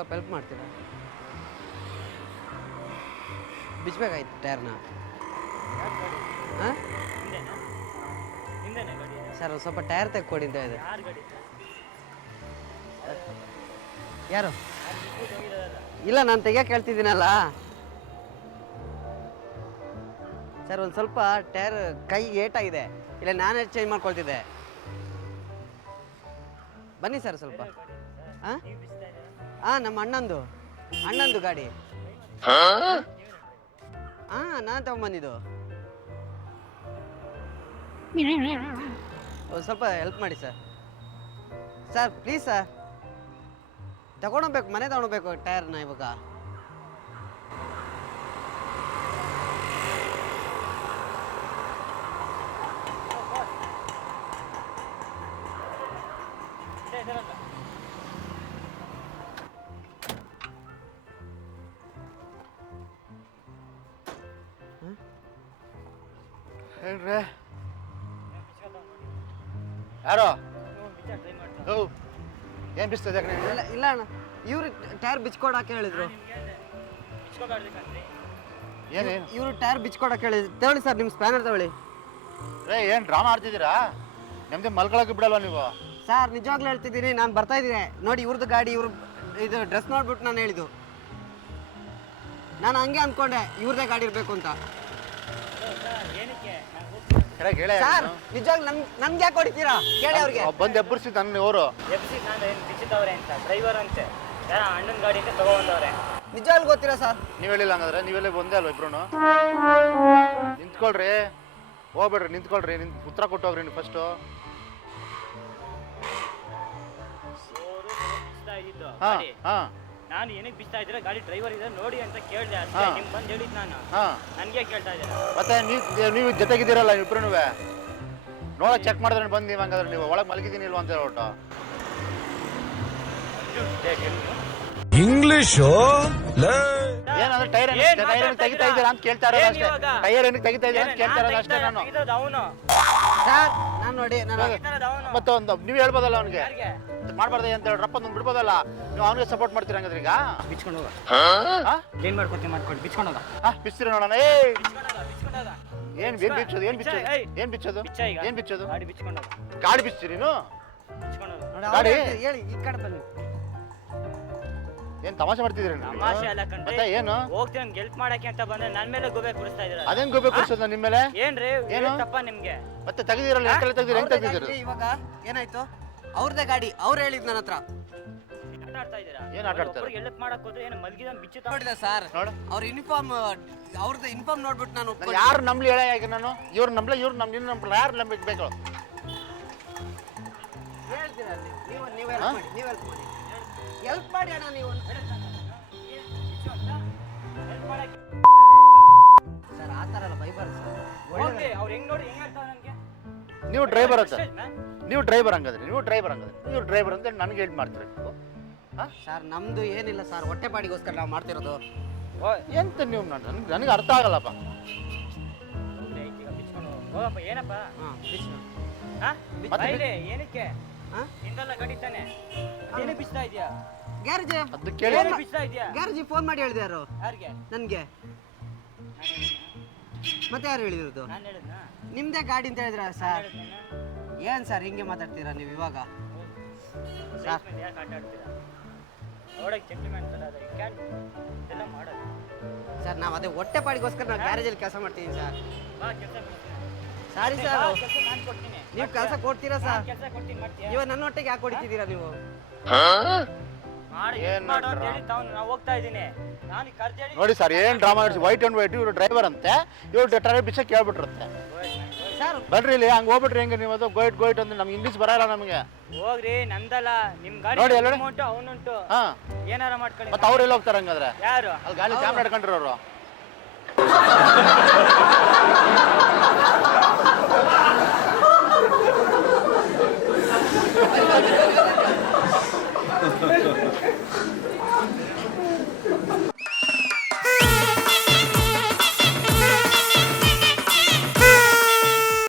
ಸ್ವಲ್ಪ ಹೆಲ್ಪ್ ಮಾಡ್ತೀರಾ? ಬಿಚ್ಚಬೇಕಾಯ್ತು ಟೈರ್ನ. ಹಾಂ ಸರ್ ಸ್ವಲ್ಪ ಟೈರ್ ತೆಕ್ಕೊಡಿ ಅಂತ ಇದೆ. ಯಾರು? ಇಲ್ಲ, ನಾನು ತೆಗಿಯೋಕೆ ಹೇಳ್ತಿದ್ದೀನಲ್ಲ ಸರ್. ಒಂದು ಸ್ವಲ್ಪ ಟೈರ್ ಕೈ ಏಟಾಗಿದೆ, ಇಲ್ಲ ನಾನೇ ಚೇಂಜ್ ಮಾಡ್ಕೊಳ್ತಿದ್ದೆ. ಬನ್ನಿ ಸರ್ ಸ್ವಲ್ಪ. ಹಾಂ ನಮ್ಮ ಅಣ್ಣಂದು ಗಾಡಿ. ನಾನು ತಗೊಂಬಂದಿದ್ದು. ಒಂದು ಸ್ವಲ್ಪ ಹೆಲ್ಪ್ ಮಾಡಿ ಸರ್. ಸರ್ ಪ್ಲೀಸ್ ಸರ್, ತಗೊಂಡೋಗ್ಬೇಕು, ಮನೆ ತಗೊಂಡೋಗ್ಬೇಕು ಟೈರ್ನ ಇವಾಗ. ಹೇಳ್ರಿ ಯಾರೋ ಏನು ಬಿಸ್ತದೆ? ಇಲ್ಲ ಅಣ್ಣ, ಇವ್ರು ಟೈರ್ ಬಿಚ್ಕೊಡಕ್ಕೆ ಹೇಳಿದ್ರು. ಏನೇನು ಇವರು ಟೈರ್ ಬಿಚ್ಕೊಡಕ್ಕೆ ಹೇಳಿದ್ರು. ತಗೊಳ್ಳಿ ಸರ್, ನಿಮ್ಮ ಸ್ಪ್ಯಾನರ್ ತಗೊಳ್ಳಿ. ಏನು ಡ್ರಾಮಾ ಆಡ್ತಿದ್ದೀರಾ? ನೆಮ್ಮದಿ ಮಲ್ಕೊಳಕ್ಕೆ ಬಿಡಲ್ವಾ ನೀವು? ಸರ್ ನಿಜವಾಗ್ಲೂ ಹೇಳ್ತಿದ್ದೀನಿ, ನಾನು ಬರ್ತಾ ಇದ್ದೀನಿ ನೋಡಿ. ಇವ್ರದ್ದು ಗಾಡಿ, ಇವ್ರು ಇದು ಡ್ರೆಸ್ ನೋಡ್ಬಿಟ್ಟು ನಾನು ಹೇಳಿದ್ದು. ನಾನು ಹಂಗೆ ಅಂದ್ಕೊಂಡೆ ಇವ್ರದೇ ಗಾಡಿ ಇರಬೇಕು ಅಂತ. ಸರ್ ನಿಜವಾಗ್ಲೂ ನನ್ಗೆ ಯಾಕೆ ಹೊಡಿತೀರಾ? ಕೇಳಿ ಅವ್ರಿಗೆ. ಬಂದು ಎಬ್ಬರಿಸಿ ನನ್ನ ಇವರು ಡ್ರೈವರ್ ಅಂತೆ, ಅಣ್ಣನ ಗಾಡಿ ತಗೊಂಡವ್ರೆ. ನಿಜವಾಗ್ಲೂ ಗೊತ್ತಿಲ್ಲ ಸರ್. ನೀವು ಹೇಳಿಲ್ಲ ಹಂಗಂದ್ರೆ? ನೀವೆಲ್ಲ ಒಂದೇ ಅಲ್ವ ಇಬ್ರು? ನಿಂತ್ಕೊಳ್ರಿ, ಹೋಗ್ಬೇಡ್ರಿ, ನಿಂತ್ಕೊಳ್ರಿ, ಉತ್ತರ ಕೊಟ್ಟೋಗ್ರಿ ನೀವು ಫಸ್ಟು. ಹಾಂ ಹಾಂ ನಾನು ಏನಕ್ಕೆ ಬಿಸ್ತಾ ಇದ್ದೀರಾ? ಗಾಡಿ ಡ್ರೈವರ್ ಇದೆ ನೋಡಿ ಅಂತ ಕೇಳಿದೆ ಅಷ್ಟೇ. ನಿಮ್ಗೆ ಬಂದು ಹೇಳಿದ್ ನಾನು. ನನಗೆ ಕೇಳ್ತಾ ಇದ್ದೀರಾ? ಮತ್ತೆ ನೀವು ಜೊತೆಗಿದ್ದೀರಲ್ಲ ಇಬ್ರು ನೋಡಕ್ ಚೆಕ್ ಮಾಡಿದ್ರೆ ಬಂದು ನೀವು ಹಂಗಾದ್ರೆ ನೀವು ಒಳಗೆ ಮಲಗಿದ್ದೀನಿ ಇಲ್ವಾ ಅಂತ ಹೇಳ್ಬಿಟ್ಟು ಇಂಗ್ಲಿಷು ಏನಂದ್ರೆ ಟೈರ್ ತೆಗಿತಾ ಇದ್ದೀರಾ ಅಂತ ಕೇಳ್ತಾ ಇರೋದು ಅಷ್ಟೇ. ಟೈರ್ ಏನಕ್ಕೆ ತೆಗಿತಾ ಇದ್ದೀರಾ ಅಂತ ಕೇಳ್ತಾ ಇರೋದು ಅಷ್ಟೇ ನಾನು. ಸರ್ ನಾನು ನೋಡಿ, ಮತ್ತೆ ಒಂದು ನೀವು ಹೇಳ್ಬೋದಲ್ಲ ಅವ್ನಿಗೆ ಮಾಡ್ಬಾರ್ದು ಅಂತ ಹೇಳಿ ರಪ್ಪ ಒಂದು ಬಿಡ್ಬೋದಲ್ಲ. ನೀವು ಅವ್ನಿಗೆ ಸಪೋರ್ಟ್ ಮಾಡ್ತೀರ ಹಂಗಂದ್ರೆ ಈಗ? ಬಿಚ್ಕೊಂಡು ಹೋಗ, ಏನ್ ಮಾಡ್ಕೊತೀನಿ ಮಾಡ್ಕೊಂಡು ಬಿಚ್ಕೊಂಡು ಹೋಗ. ಬಿಚ್ಚಿರ ನೋಡೋಣ. ಏನ್ ಬಿಚ್ಚೋದು? ಏನ್ ಬಿಚ್ಚೋದು? ಗಾಡಿ ಬಿಚ್ಚಿರಿ ನೀನು? ಗಾಡಿ ಹೇಳಿ, ಈ ಕಡೆ ಬನ್ನಿ. ಏನ್ ತಮಾಷೆ ಮಾಡ್ತಿದ್ದೀರಿ? ತಮಾಷೆ ಅಲ್ಲ ಕಣ್ರಿ. ಮತ್ತೆ ಏನು ಹೋಗ್ತೀನಿ ಹೆಲ್ಪ್ ಮಾಡಕ್ಕೆ ಅಂತ ಬಂದ್ರೆ ನನ್ ಮೇಲೆ ಗೋಬೆ ಕುಡಿಸ್ತಾ ಇದ್ದೀರಾ? ಅದೇನ್ ಗೋಬೆ ಕುಡಿಸೋದು ನಿಮ್ಮ ಮೇಲೆ? ಏನ್ರಿ ಏನು ತಪ್ಪ ನಿಮ್ಗೆ? ಮತ್ತೆ ತೆಗೆದಿರಲ್ಲ, ಹೆಂಗ್ ತೆಗೆದಿರ? ಇವಾಗ ಏನಾಯ್ತು? ಅವ್ರದೇ ಗಾಡಿ, ಅವ್ರು ಹೇಳಿದ್ ನನ್ನ ಹತ್ರ. ಏನ್ ಆಟ ಆಡ್ತಾರೆ? ಹೆಲ್ಪ್ ಮಾಡಕ್ ಹೋದ್ರೆ ಏನು ಮಲ್ಗಿದ ಬಿಚ್ಚು ನೋಡಿದ ಸರ್, ಅವ್ರ ಯೂನಿಫಾರ್ಮ್, ಅವ್ರದ್ದು ಯೂನಿಫಾರ್ಮ್ ನೋಡ್ಬಿಟ್ಟು ನಾನು ಯಾರು ನಂಬ್ಲಿ ಹೇಳ? ಈಗ ನಾನು ಇವ್ರು ನಂಬ್ಲ, ಇವ್ರು ನಂಬ್ಲ, ಯಾರು ನಂಬಿಕ್ ಬೇಕು? ಹೇಳ್ತೀರಾ ನೀವು ಹೆಲ್ಪ್ ಮಾಡಿ ಅಣ್ಣ. ನೀವು ಸರ್ ಆ ಥರ ಎಲ್ಲ ಬೈಬಾರ್ದು ಸರ್. ಅವ್ರು ಹೆಂಗ್ ನೋಡಿ ಹೆಂಗ್ ಹೇಳ್ತಾವ ನನಗೆ? ನೀವು ಡ್ರೈವರ್ ಅಂತ, ನೀವು ಡ್ರೈವರ್ ಹಂಗದ್ರಿ, ನೀವು ಡ್ರೈವರ್ ಅಂತ ನನಗೆ ಹೇಳಿ ಮಾಡ್ತೀರಿ? ಸರ್ ನಮ್ದು ಏನಿಲ್ಲ ಸರ್, ಹೊಟ್ಟೆಪಾಡಿಗೋಸ್ಕರ ನಾವು ಮಾಡ್ತಿರೋದು. ಎಂತ ನೀವು? ನನಗೆ ಅರ್ಥ ಆಗಲ್ಲಪ್ಪ. ಹೋಗಪ್ಪ. ಏನಪ್ಪ ಏನಕ್ಕೆ ನಿಂದಲ್ಲ ಗಡಿತಾನೆ? ಏನೇ ಬಿಚ್ತಾ ಇದೆಯಾ? ಗ್ಯಾರೇಜ್ ಅದು ಕೇಳಿ ಬಿಚ್ತಾ ಇದೆಯಾ? ಗ್ಯಾರೇಜ್ ಫೋನ್ ಮಾಡಿ ಹೇಳಿದೆ ಯಾರು? ಯಾರಿಗೆ? ನನಗೆ. ಮತ್ತೆ ಯಾರು ಹೇಳಿರೋದು? ನಾನು ಹೇಳಿದ್ನಾ? ನಿಮ್ದೇ ಗಾಡಿ ಅಂತ ಹೇಳಿದ್ರ ಸರ್? ಏನ್ ಸರ್ ಹಿಂಗೆ ಮಾತಾಡ್ತೀರಾ ನೀವು ಇವಾಗ? ಸರ್ ಯಾಕೆ ಆಟ ಆಡ್ತೀರಾ? ನೋಡಕ್ಕೆ ಜೆಂಟಲ್ಮ್ಯಾನ್ ತರ ಅದ, ಇದೆಲ್ಲ ಮಾಡೋದು ಸರ್. ನಾವು ಅದೇ ಹೊಟ್ಟೆಪಾಡಿಗೋಸ್ಕರ ನಾವು ಗ್ಯಾರೇಜಲ್ಲಿ ಕೆಲಸ ಮಾಡ್ತೀವಿ ಸರ್. ಬಾ ಕೆಲಸ ಮಾಡ್ತೀನಿ. Sorry sir. ಕೆಲಸ ನಾನು ಕೊಡ್ತೀನಿ. ನೀವು ಕೆಲಸ ಕೊಡ್ತೀರಾ ಸರ್? ಕೆಲಸ ಕೊಡ್ತೀನಿ, ಮಾಡ್ತೀಯಾ? ಇವಾಗ ನನ್ನ ಹೊಟ್ಟೆಗೆ ಯಾಕೆ ಹೊಡಿತಿದ್ದೀರಾ ನೀವು? ಮಾಡಿ ಮಾಡು ಅಂತ ಹೇಳಿ ನಾವು ಹೋಗ್ತಾ ಇದ್ದೀನಿ. ನಾನು ಕರ್ಜೇಳಿ ನೋಡಿ ಸರ್, ಏನ್ ಡ್ರಾಮಾ ನಡೆಸಿ ವೈಟ್ ಅಂಡ್ ವೈಟ್. ಇವ್ರು ಡ್ರೈವರ್ ಅಂತೆ, ಇವ್ರು ಟೈರ್ ಬಿಚ್ಚ ಕೇಳ್ಬಿಟ್ರುತ್ತೆ. ಸರ್ ಬನ್ರಿ ಇಲ್ಲಿ, ಹಂಗೆ ಹೋಗ್ಬಿಟ್ರಿ ಹೆಂಗೆ ನೀವು? ಅದು ಗೋಯ್ಟ್ ಅಂದ್ರೆ ನಮ್ಗೆ ಇಂಗ್ಲೀಷ್ ಬರಲ್ಲ ನಮಗೆ. ಹೋಗ್ರಿ, ನಂದಲ್ಲ ನಿಮ್ ಗಾಡಿ. ನೋಡಿ ಎಲ್ಲ ಅಮೌಂಟ್ ಅವನುಂಟು, ಹಾ ಏನಾರ ಮಾಡ್ಕೊಳ್ಳಿ. ಮತ್ತೆ ಅವ್ರು ಎಲ್ಲಿ ಹೋಗ್ತಾರೆ ಹಂಗಾದ್ರೆ? ಯಾರು ಅಲ್ಲಿ ಗಾಡಿ ಕ್ಯಾಮ್ರಾ ಹಿಡ್ಕೊಂಡಿರೋರು.